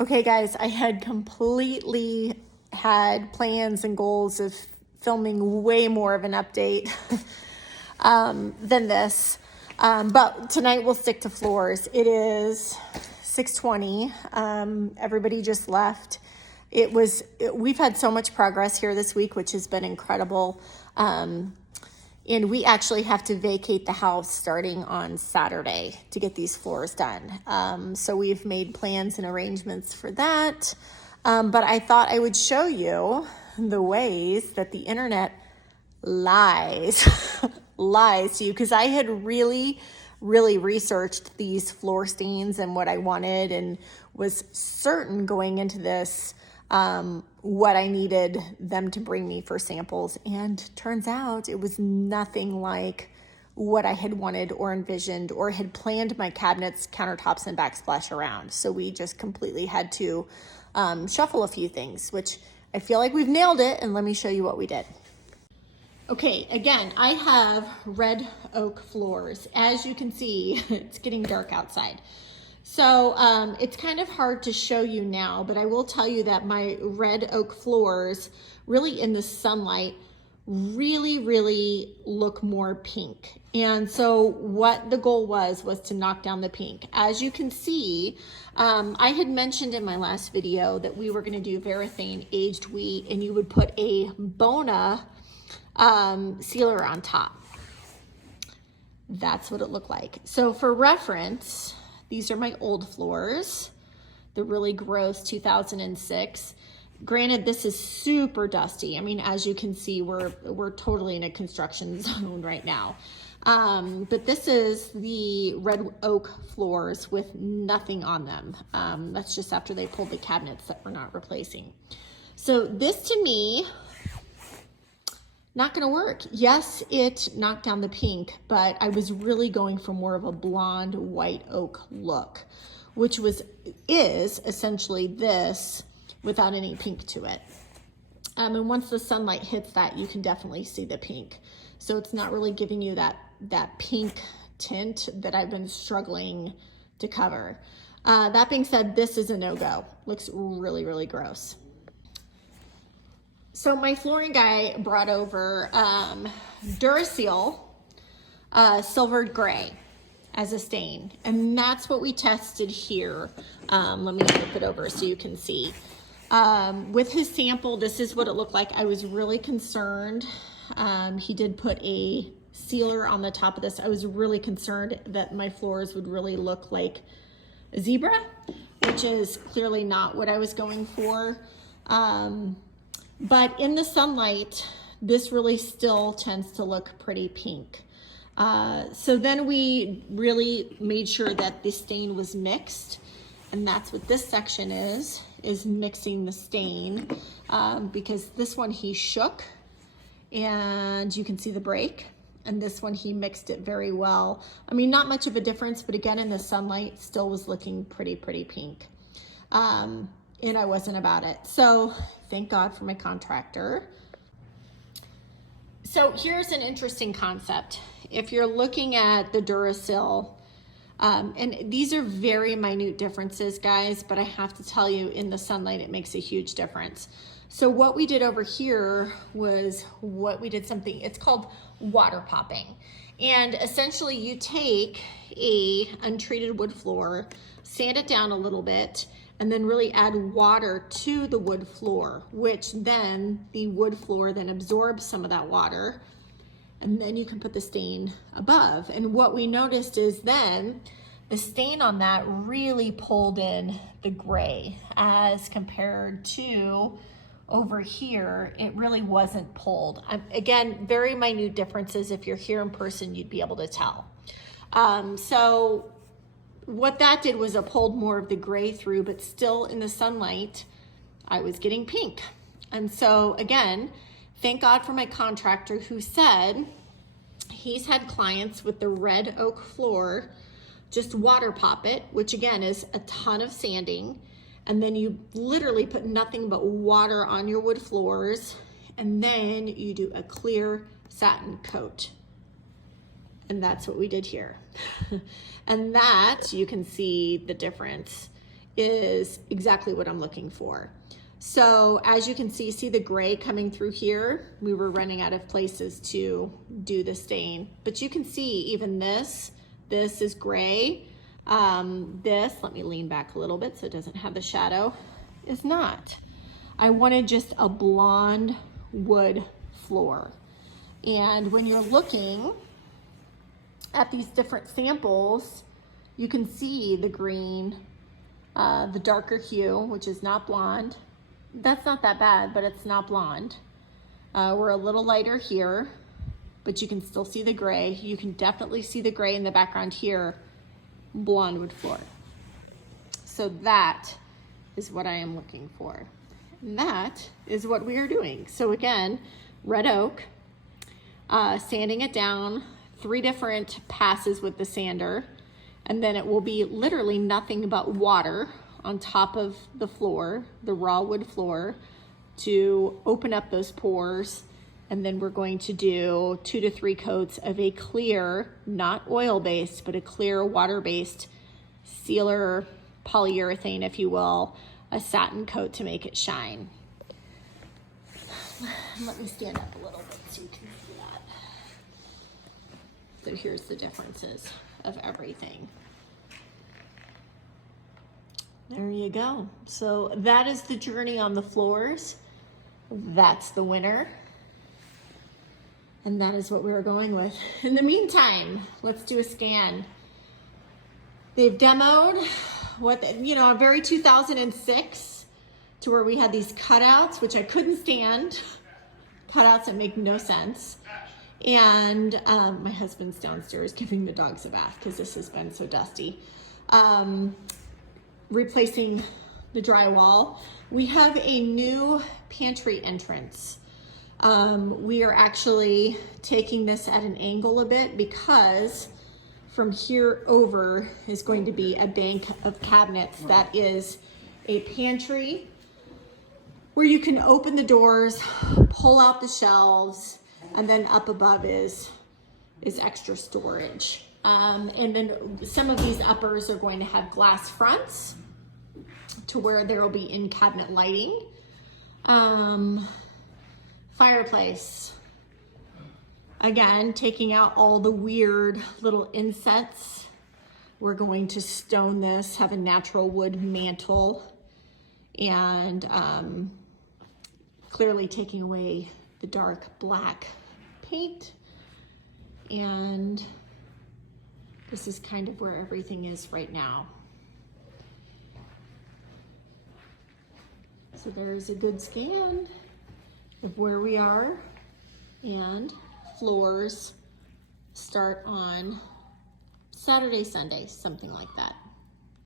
Okay, guys, I had completely had plans and goals of filming way more of an update than this. But tonight we'll stick to floors. It is 6:20. Everybody just left. We've had so much progress here this week, which has been incredible. And we actually have to vacate the house starting on Saturday to get these floors done. So we've made plans and arrangements for that. But I thought I would show you the ways that the internet lies, lies to you, because I had really researched these floor stains and what I wanted and was certain going into this what I needed them to bring me for samples. And turns out it was nothing like what I had wanted or envisioned or had planned my cabinets, countertops, and backsplash around. So we just completely had to shuffle a few things, which I feel like we've nailed it. And let me show you what we did. Okay, again, I have red oak floors. As you can see, it's getting dark outside. So it's kind of hard to show you now, but I will tell you that my red oak floors really in the sunlight really look more pink. And so what the goal was to knock down the pink. As you can see, I had mentioned in my last video that we were gonna do Varathane aged wheat and you would put a Bona sealer on top. That's what it looked like. So for reference, these are my old floors, the really gross 2006. Granted, this is super dusty. I mean, as you can see, we're totally in a construction zone right now. But this is the red oak floors with nothing on them. That's just after they pulled the cabinets that we're not replacing. So this to me, not gonna work. Yes, it knocked down the pink, but I was really going for more of a blonde white oak look, which is essentially this without any pink to it. And once the sunlight hits that, you can definitely see the pink. So it's not really giving you that pink tint that I've been struggling to cover. That being said, this is a no-go. Looks really gross. So my flooring guy brought over Duraseal silvered gray as a stain, and that's what we tested here. Let me flip it over so you can see. With his sample, this is what it looked like. I was really concerned. He did put a sealer on the top of this. I was really concerned that my floors would really look like a zebra, which is clearly not what I was going for. But in the sunlight, this really still tends to look pretty pink. So then we really made sure that the stain was mixed. And that's what this section is mixing the stain. Because this one he shook and you can see the break. And this one he mixed it very well. I mean, not much of a difference, but again, in the sunlight, still was looking pretty pink. And I wasn't about it. So thank God for my contractor. So here's an interesting concept. If you're looking at the Duraseal, and these are very minute differences, guys, but I have to tell you, in the sunlight, it makes a huge difference. So what we did over here was it's called water popping. And essentially you take a untreated wood floor, sand it down a little bit, and then really add water to the wood floor, which then the wood floor then absorbs some of that water, and then you can put the stain above. And what we noticed is then the stain on that really pulled in the gray as compared to over here, it really wasn't pulled. Again, very minute differences. If you're here in person, you'd be able to tell. So what that did was it pulled more of the gray through, but still in the sunlight, I was getting pink. And so again, thank God for my contractor who said he's had clients with the red oak floor, just water pop it, which again is a ton of sanding. And then you literally put nothing but water on your wood floors. And then you do a clear satin coat. And that's what we did here. And that, you can see the difference is exactly what I'm looking for. So as you can see the gray coming through here? We were running out of places to do the stain, but you can see even this is gray. This, let me lean back a little bit so it doesn't have the shadow, is not. I wanted just a blonde wood floor. And when you're looking at these different samples, you can see the green, the darker hue, which is not blonde. That's not that bad, but it's not blonde. We're a little lighter here, but you can still see the gray. You can definitely see the gray in the background here, blonde wood floor. So that is what I am looking for. And that is what we are doing. So again, red oak, sanding it down, 3 different passes with the sander, and then it will be literally nothing but water on top of the floor, the raw wood floor, to open up those pores. And then we're going to do 2 to 3 coats of a clear, not oil-based, but a clear water-based sealer, polyurethane, if you will, a satin coat to make it shine. Let me stand up a little bit so you can see that. So here's the differences of everything. There you go. So that is the journey on the floors. That's the winner. And that is what we were going with. In the meantime, let's do a scan. They've demoed what, a very 2006 to where we had these cutouts, which I couldn't stand. Cutouts that make no sense. And my husband's downstairs giving the dogs a bath because this has been so dusty. Replacing the drywall. We have a new pantry entrance. We are actually taking this at an angle a bit because from here over is going to be a bank of cabinets that is a pantry where you can open the doors, pull out the shelves, and then up above is extra storage. And then some of these uppers are going to have glass fronts to where there will be in-cabinet lighting. Fireplace. Again, taking out all the weird little insets. We're going to stone this, have a natural wood mantle, and clearly taking away the dark black paint. And this is kind of where everything is right now. So there's a good scan of where we are, and floors start on Saturday, Sunday, something like that.